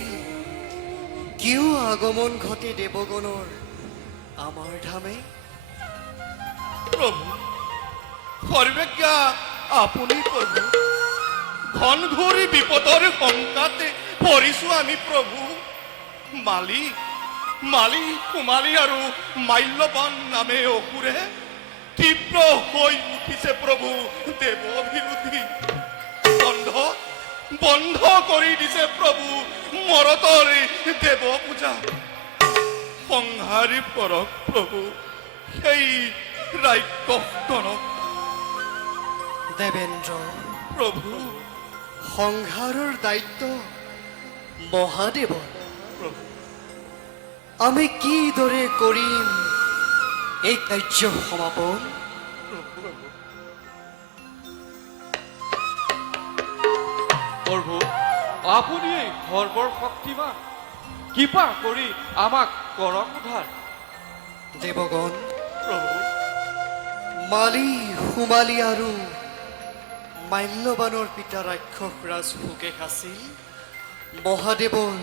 আছিল কিয় আগমন ঘটে দেৱগণৰ আমাৰ ধামে? প্ৰভু সৰ্বজ্ঞা আপুনি প্ৰভু ঘন ঘোৰী বিপদৰ শংকাতে পৰিছো আমি প্ৰভু। মালি মালি কুমালী আৰু মাল্যবান নামে অসুৰে তীব্ৰ হৈ উঠিছে প্ৰভু দেৱবিৰোধী। বন্ধ বন্ধ কৰি দিছে প্ৰভু মৰতৰ দেৱ পূজা। সংহাৰী কৰক প্ৰভু সেই ৰাক্ষসগণক। দেৱেন্দ্ৰ, প্ৰভু সংহাৰৰ দায়িত্ব মহাদেৱৰ। প্ৰভু আমি কিদৰে কৰিম এই কাৰ্য সমাপন? প্ৰভু আপুনি সৰ্বৰ শক্তিমান, কৃপা কৰি আমাক কৰক উদ্ধাৰ। দেৱগণ, প্ৰভু মালি সুমালি আৰু মাল্যবানৰ পিতা ৰাক্ষস ৰাজ ভোগেশ আছিল মহাদেৱৰ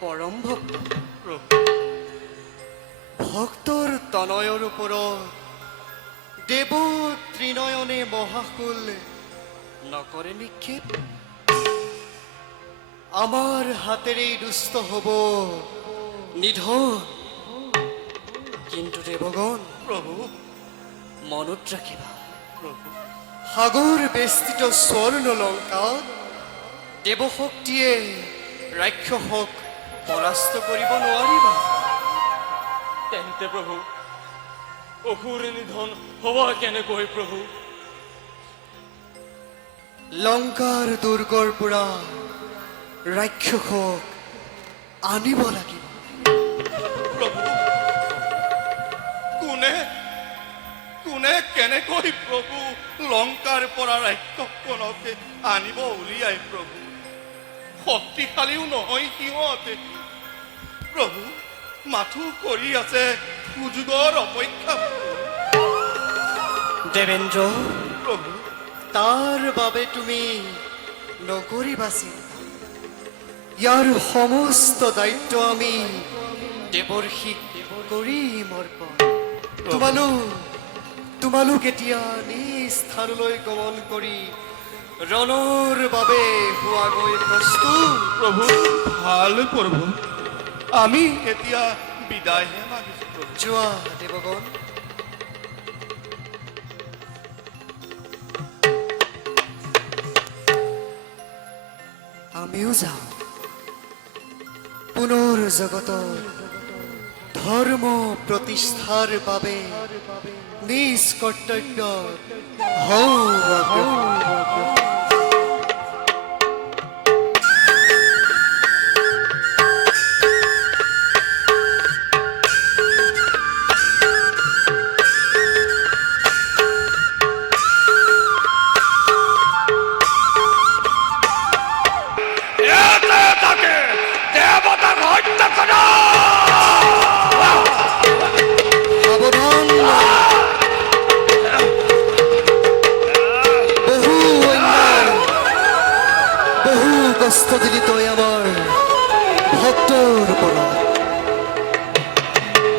পৰম ভক্ত। প্ৰভু ভক্তৰ তনয়ৰ ওপৰত দেৱ ত্ৰিনয়নে মহাকুল নকৰে নিক্ষেপ। আমাৰ হাতেৰেই দুষ্ট হব নিধন। কিন্তু দেৱগণ, প্ৰভু মনত ৰাখিবা, প্ৰভু সাগৰ বেষ্টিত স্বৰ্ণ লংকাত দেৱশক্তিয়ে ৰাক্ষসক পৰাস্ত কৰিব নোৱাৰিবা। তেন্তে প্ৰভু অসুৰ নিধন হ'ব কেনেকৈ প্ৰভু? লংকাৰ দুৰ্গৰ পৰা ৰাক্ষসক আনিব লাগিব। প্ৰভু কোনে কোনে কেনেকৈ প্ৰভু লংকাৰ পৰা ৰাক্ষসগণকে আনিব উলিয়াই প্ৰভু? শক্তিশালীও নহয় সিহঁতে প্ৰভু, মাথো কৰি আছে সুযোগৰ অপেক্ষা। দেৱেন্দ্ৰ, প্ৰভু তাৰ বাবে তুমি নকৰিবা চিন্তা। ইয়াৰ সমস্ত দায়িত্ব আমি দেৱৰ্ষিক কৰিম অৰ্পণ। তোমালোক এতিয়া নিজ স্থানলৈ গমন কৰি ৰণৰ বাবে হোৱাগৈ প্ৰস্তুত। প্ৰভু ভাল প্ৰভু, আমি এতিয়া বিদায়হে মাগিছো প্ৰভু। যোৱা দেৱগণ। আমিও যাওঁ পুনৰ জগতৰ ধৰ্ম প্ৰতিষ্ঠাৰ বাবে নিজ কৰ্তব্য হওঁ অগ্ৰসৰ। সাৱধান, বহু কষ্ট দিলি তই আমাৰ ভক্তৰ ওপৰত,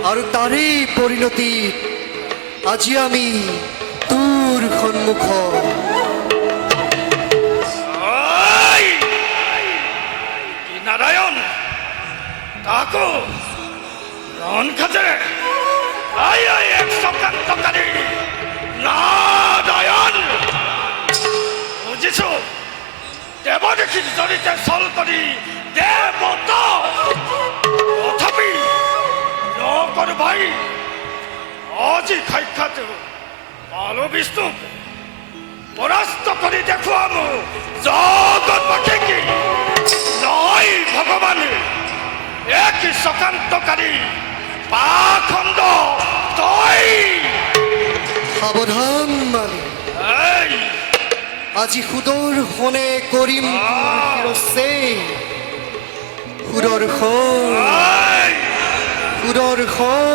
আৰু তাৰেই পৰিণতি আজি আমি তোৰ সন্মুখত। নারায়ণ তাকো রন খাজে আই আই 100 টাকারি নারায়ণ বুঝিছো দেব দেখি জড়িতে সল করি দেবতা তথাপি নকর ভাই আজি খাইখাত ভালো বিষ্ণু পরাস্ত করে দেখুয়াম জগৎ কি নয় ভগবান এক সকান্তকারী পাখণ্ড তই। সাৱধান মালি, এই আজি সুদৰ হনে কৰিম সুদৰ্শন সুদৰ্শন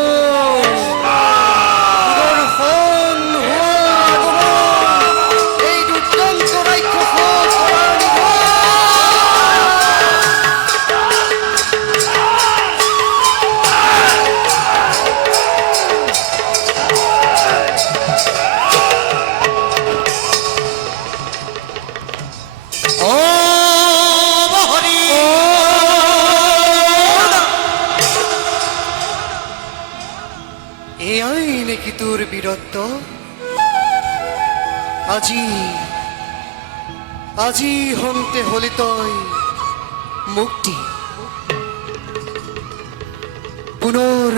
নেকি তোৰ বীৰত্ব? আজি আজি হন্তে হলি তই মুক্তি, পুনৰ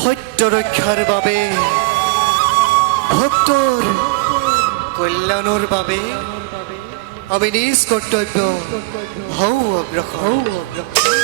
সত্য ৰক্ষাৰ বাবে, ভক্তৰ কল্যাণৰ বাবে আমি নিজ কৰ্তব্য হওঁ অগ্ৰসৰ।